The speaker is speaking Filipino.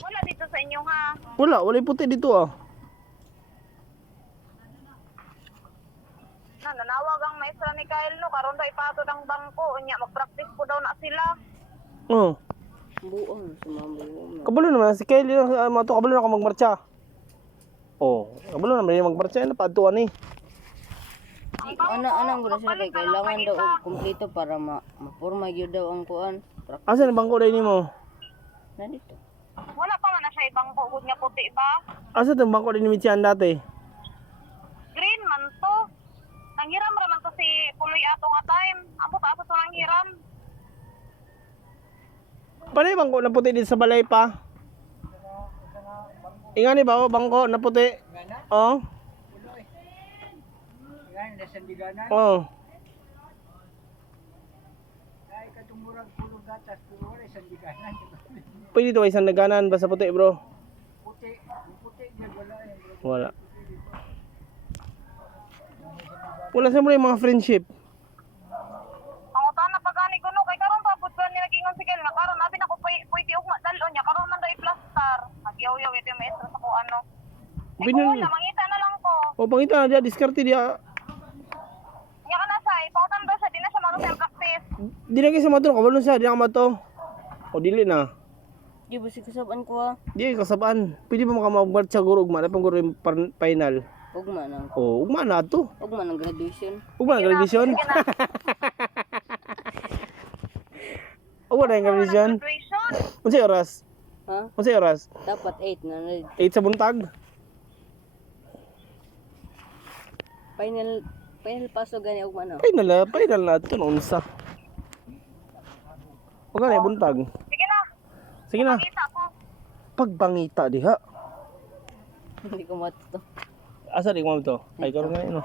Wala dito sa inyo ha. Wala yung puti dito ah. Nanawag ang maestra ni Kyle no, karon daw ipatod ang bangko. Unya, mag-practice po daw na sila. Oh. Buong, sumambuong. Kabalo naman si Kelly mga to kabalo na ka magmarcha. Oh, kabalo naman yung magmarcha na patuan eh. Anong gusto sila kay kailangan daw og kumpleto para mapurma gyud daw ang kuan. Asa na bangko dai nimo? Na dito. Wala pa man na siya ibang bukod nga puti ba? Asa tong bangko din ni Michian dati? Green man to. Nanghiram ra man to si Puloy ato nga time. Ambot-abot to nanghiram. Panay bangko na puti dito sa balay pa. Ingani ba bangko na puti? Oh. Yan, nasa Liganan. Oh. Ay, katumurag pulong gatas, pero wala isang Liganan. Pwede to isang naganan ba sa puti, bro? Puti, yung puti dyan, wala yan. Bro. Wala. Wala sa mo yung mga friendship. Ang utana pa gani kuno kay karon pa pud ni nagingon si Kyle na karon abi na ko pwede ugma dalon niya karon man daw i-plaster. Agyaw-yaw ito yung maestra sa ko ano. Binun. Wala mangita na lang ko. O pangita na dia diskarte dia. Nya kana say, pautan daw siya di na siya marunong sa practice. Di na kay sa mato, kabalo siya, di na ka mato. O dili na. Di ba si kasaban ko ah. Di kasabaan. Pwede ba makamagward sa guro ugma na pang guro yung final. Ugma nang O ugma na to. ugma nang graduation. Ugma na graduation. Ugma na yung graduation. Graduation. Unsay oras? Ha? Unsay oras? Dapat 8 na 8 sa buntag. final paso gani ugma na. Final na to noon sa. Ug na buntag. Sige na. Sige na. Kita ko. Pagbangita diha. Hindi ko matuto. Asa di mo to? Ay karon na no.